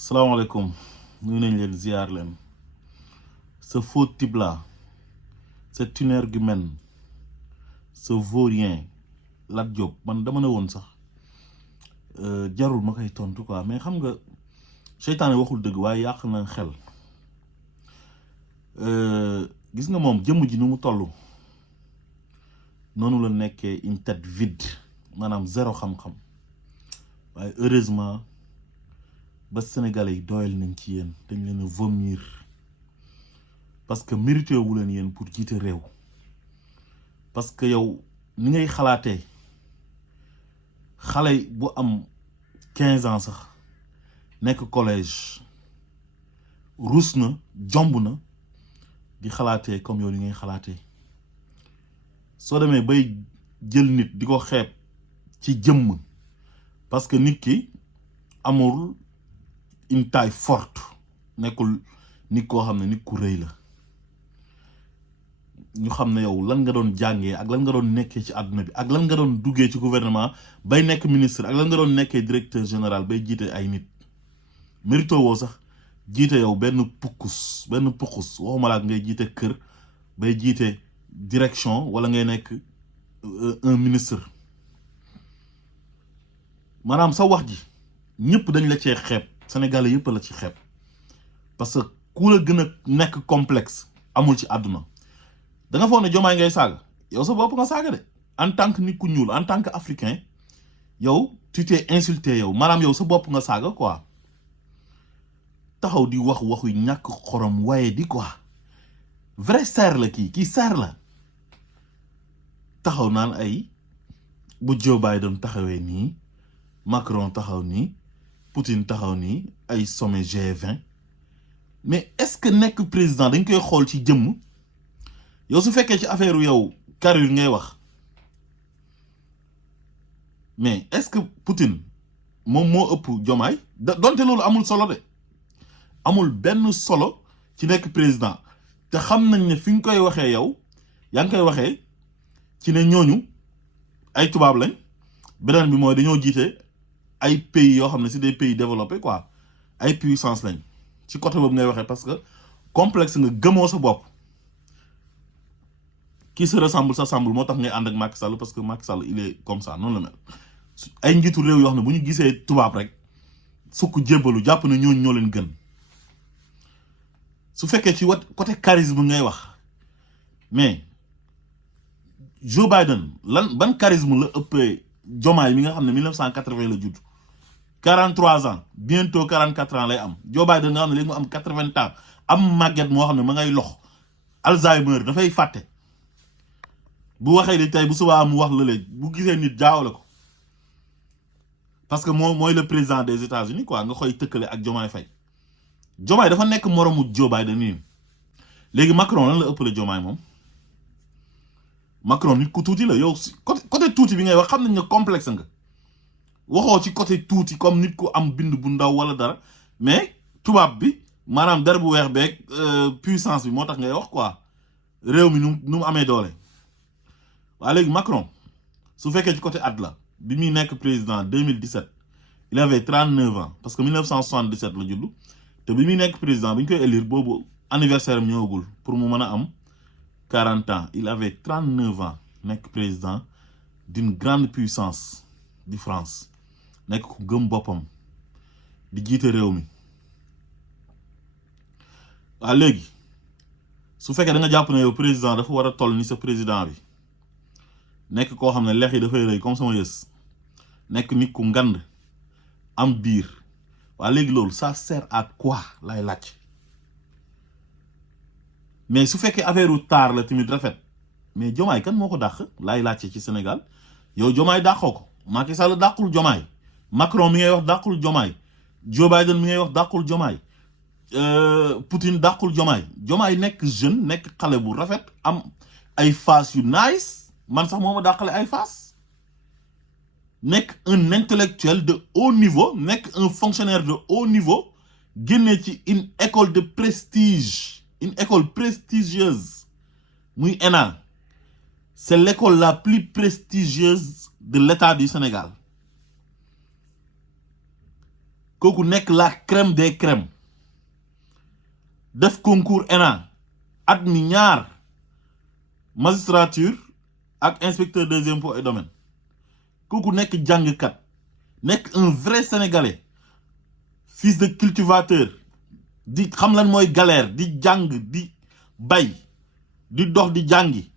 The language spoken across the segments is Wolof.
salaamaaleykum nuyu nañ leen ziar leen ce faux type là cet énergumène ce vaurien Lat Diop man dama ne woon sax jarul ma koy tontu quoi mais xam nga seytaane waxul dëgg waaye yàq na xel gis nga moom jëmm ji ni mu toll noonu la nekkee une tête vide maanaam zéro xam-xam waaye heureusement ba Sénégalais yi doyal nañ ci yéen dañ leen a vomir parce que mérité wu leen yéen pour jiite réew parce que yow ni ngay xalaatee xale bu am 15 ans sax nekk collège ruus na jomb na di xalaatee comme yow li ngay xalaatee soo demee bay jël nit di ko xeeb ci jëmm parce que nit ki amul une taille forte nekkul nit koo xam ne nit ku rëy la ñu xam ne yow lan nga doon jàngee ak lan nga doon nekkee ci àdduna bi ak lan nga doon duggee ci gouvernement bay nekk ministre ak lan nga doon nekkee directeur général bay jiite ay nit mérito woo sax jiite yow benn pukus waxuma la ak ngay jiite kër bay jiite direction wala ngay nekk un ministre maanaam sa wax ji ñëpp dañ la cee xeeb Sénégalais yëpp la ci xeeb parce que ku la gën a nekk complexe amul ci àdduna da nga foog ne Diomaye ngay saaga yow sa bopp nga saaga de en tant que nit ku ñuul en tant que africain yow tu t'es insulté yow maanaam yow sa bopp nga saaga quoi taxaw di wax waxu ñàkk xorom waaye di quoi vrai serre la kii serre la taxaw naan ay bu Joe Biden taxawee nii Macron taxaw nii Poutine taxaw nii ay sommet G20 mais est-ce que nekk président dañ koy xool ci jëmm yow su fekkee ci affaire yow carrière ngay wax mais est-ce que Poutine moom moo ëpp Diomaye donte loolu amul solo de amul benn solo ci nekk président te xam nañ ne fi nga koy waxee yow yaa ngi koy waxee ci ne ñooñu ay tubaab lañ beneen bi mooy dañoo jiite ay pays yoo xam ne c'est des pays développés quoi ay puissance lañ ci côté boobu ngay waxee parce que complexe nga gëmoo sa bopp qui se ressemble s'assemble moo tax ngay ànd ak Macky Sall parce que Macky Sall il est comme ça noonu la mel ay njiitu réew yoo xam ne bu ñu gisee tubaab rek sukk jébbalu jàpp ne ñooñu ñoo leen gën su fekkee ci côté charisme ngay wax mais Joe Biden ban charisme la ëppee Diomaye mi nga xam ne 1980 la judd 43 ans bientôt 44 ans lay am Joe Biden nga xam ne léegi mu am 80 ans am màgget moo xam ne ma ngay lox Alzheimer dafay fàtte bu waxee li tey bu subaa mu wax la léegi bu gisee nit jaawale ko parce que mooy le président des États-Unis quoi nga koy tëkkale ak Diomaye Faye Diomaye dafa nekk moromu Joe Biden nii léegi Macron lan la ëppale Diomaye moom Macron nit ku tuuti la yow côté tuuti bi ngay wax xam nañ ne complexe nga waxoo ci côté tuuti comme nit ku am bind bu ndaw wala dara mais tubaab bi maanaam der bu weex beeg puissance bi moo tax ngay wax quoi réew mi nu mu amee doole waa léegi Macron su fekkee ci côté at la bi muy nekk président 2017 il avait 39 ans parce que 1977 la judd te bi muy nekk président bi ñu koy élire boobu anniversaire am ñëwagul pour mu mën a am 40 ans il avait 39 ans nekk président d'une grande puissance di France nekk ku gëm boppam di jiite réew mi waa léegi su fekkee da nga jàpp ne yow président dafa war a toll ni sa président bi nekk koo xam ne lex yi dafay rëy comme sama yës nekk nit ku ngand am biir waa léegi loolu ça sert à quoi lay laaj mais su fekkee affaire u taar la tamit rafet mais Diomaye kan moo ko dàq laay laajte ci Sénégal yow Diomaye dàqoo ko Macky Sall dàqul Diomaye Macron mi ngay wax dàqul Diomaye Joe Biden mi ngay wax dàqul Diomaye Poutine dàqul Diomaye nekk jeune nekk xale bu rafet am ay face yu nice man sax moo ma dàqale ay face nekk un intellectuel de haut niveau nekk un fonctionnaire de haut niveau génnee ci une école de prestige une école prestigieuse muy ENA c'est l'école la plus prestigieuse de l'État du Sénégal kooku nekk la crème des crèmes def concours ENA admis ñaar magistrature ak inspecteur des impôts et domaines kooku nekk jàngkat nekk un vrai sénégalais fils de cultivateur di xam lan mooy galère di jàng di bay di dox di jàngi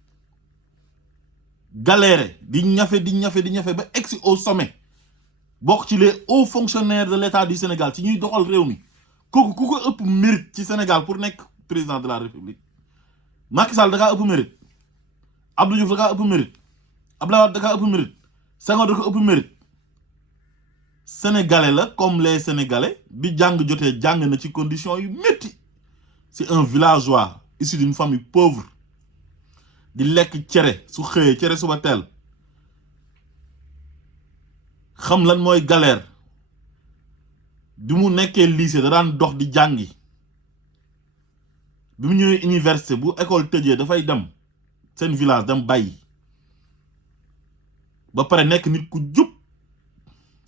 galère di ñafe ba egsi au sommet bokk ci les hauts fonctionnaires de l'État du Sénégal ci ñuy doxal réew mi kooku ku ko ëpp mérite ci Sénégal pour nekk président de la République Macky Sall da kaa ëpp mérite Abdou Diouf da kaa ëpp mérite Abdoulaye Wade da kaa ëpp mérite Senghor da ko ëpp mérite sénégalais la comme les sénégalais bi jàng jotee jàng na ci conditions yu métti c'est un villageois issu d'une famille pauvre di lekk cere su xëyee cere suba teel xam lan mooy galère bi mu nekkee lycée da daan dox di jàngi bi mu ñëwee université bu école tëjee dafay dem seen village dem bàyyi ba pare nekk nit ku jub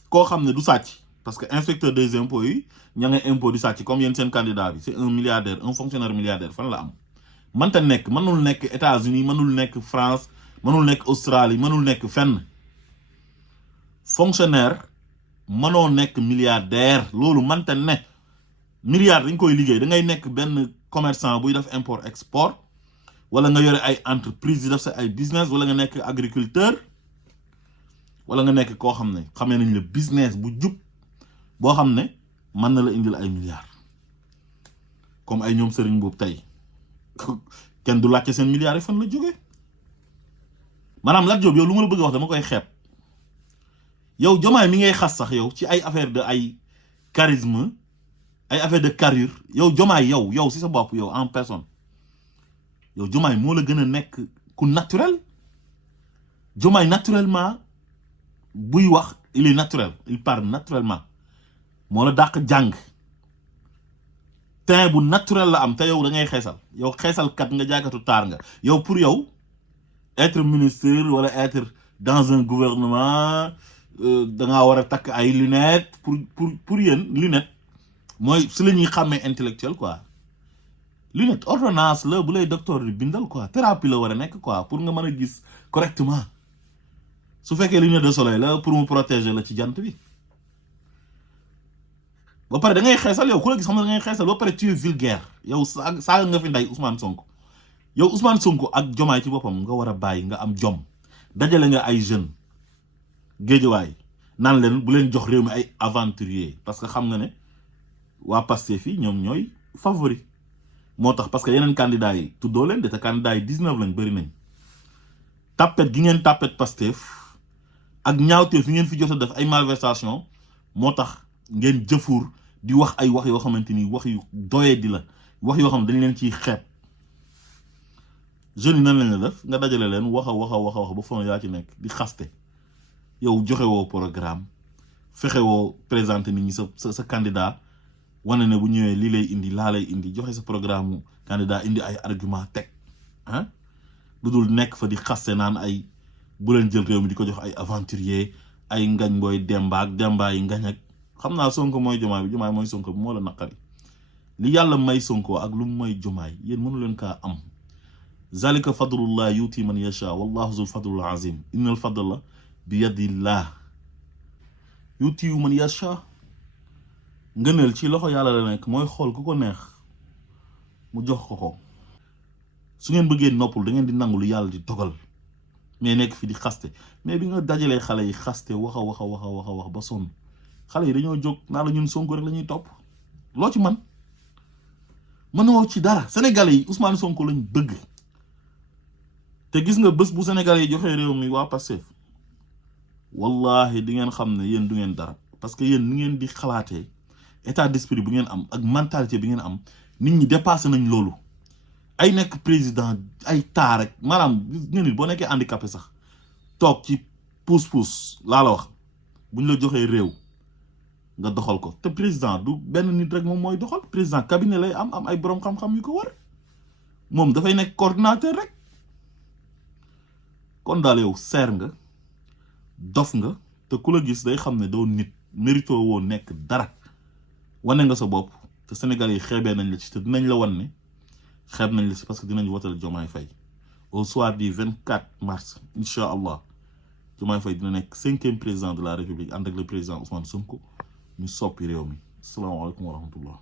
koo xam ne du sàcc parce que inspecteur des impôts yi ña ngay impôt di sàcc comme yéen seen candidat bi c'est un milliardaire un fonctionnaire milliardaire fan la am mënta nekk mënul nekk États-Unis mënul nekk France mënul nekk Australie mënul nekk fenn fonctionnaire mënoo nekk milliardaire loolu mënta ne milliard dañ koy liggéey da ngay nekk benn commerçant buy def import export wala nga yore ay entreprise di def sa ay business wala nga nekk agriculteur wala nga nekk koo xam ne xamee nañ la business bu jub boo xam ne mën na la indil ay milliards comme ay ñoom Serigne boobu tey kenn du laajte seen milliards yi fan la jógee maanaam Lat Diop yow lu ma la bëgg a wax dama koy xeeb yow Diomaye mi ngay xas sax yow ci ay affaire de ay charisme ay affaire de carrure yow Diomaye yow si sa bopp yow en personne yow Diomaye moo la gën a nekk ku naturel Diomaye naturellement buy wax il est naturel il parle naturellement moo la dàq jàng teint bu naturel la am te yow da ngay xeesal yow xeesalkat nga jàkkatu taar nga yow pour yow être ministre wala être dans un gouvernement da ngaa war a takk ay lunettes pour yéen lunette mooy si la ñuy xàmmee intellectuel quoi lunette ordonnance la bu lay docteur di bindal quoi thérapie la war a nekk quoi pour nga mën a gis correctement su fekkee lunette de soleil la pour mu protéger la ci jant bi ba pare da ngay xeesal yow ku la gis xam ne da ngay xeesal ba pare tu es vulgaire yow saaga nga fi nday Ousmane Sonko yow Ousmane Sonko ak Diomaye ci boppam nga war a bàyyi nga am jom dajale nga ay jeunes Guédiawaye naan leen bu leen jox réew mi ay aventurier parce que xam nga ne waa Pastef fii ñoom ñooy favori moo tax parce que yeneen candidats yi tuddoo leen de te candidats yi 19 lañ bëri nañ tàppet gi ngeen tàppet Pastef ak ñaawteef yi ngeen fi jot a def ay malversation moo tax ngeen jëfuur di wax ay wax yoo xamante ni wax yu doyee di la wax yoo xam dañ leen ciy xeeb jeunes yi nan lañ la def nga dajale leen wax ba fon yaa ci nekk di xaste yow joxe woo programme fexe woo présenté nit ñi sa candidat wane ne bu ñëwee lii lay indi laa lay indi joxe sa programme candidat indi ay argument teg ah lu dul nekk fa di xaste naan ay bu leen jël réew mi di ko jox ay aventurier ay ngañ booy demba yi ngañ ak xam naa Sonko mooy Diomaye bi Diomaye mooy Sonko bi moo la naqari li yàlla may Sonko ak lu mu may Diomaye yéen mënu leen kaa am zalika fadlullah yuti man yasha wallahu zul fadlul azim innal fadla bi yadillah yuti man yasha ngëneel ci loxo yàlla la nekk mooy xool ku ko neex mu jox ko su ngeen bëggee noppul da ngeen di nangu lu yàlla di dogal mais nekk fi di xaste mais bi nga dajalee xale yi xaste wax ba sonn xale yi dañoo jóg naa la ñun Sonko rek la ñuy topp loo ci mënoo ci dara sénégalais yi Ousmane Sonko lañ bëgg te gis nga bés bu sénégalais yi joxee réew mi waa Pastef wallahi di ngeen xam ne yéen du ngeen dara parce que yéen ni ngeen di xalaatee état d'esprit bu ngeen am ak mentalité bi ngeen am nit ñi dépassé nañ loolu ay nekk président ay taar rek maanaam nga nit boo nekkee handicapé sax toog ci pousse laa la wax buñ la joxee réew nga doxal ko te président du benn nit rek moom mooy doxal président cabinet lay am ay borom xam-xam yu ko war moom dafay nekk coordinateur rek kon daal yow seer nga dof nga te ku la gis day xam ne doo nit mérito woo nekk dara wane nga sa bopp te Sénégalais yi xeebee nañ la ci te dinañ la wan ne xeeb nañ la ci parce que dinañ wotal Diomaye Faye au soir du 24 mars incha allah Diomaye Faye dina nekk 5e président de la République ànd ak le président Ousmane Sonko ñu soppi réew mi asalaamaaleykum wa rahmatullah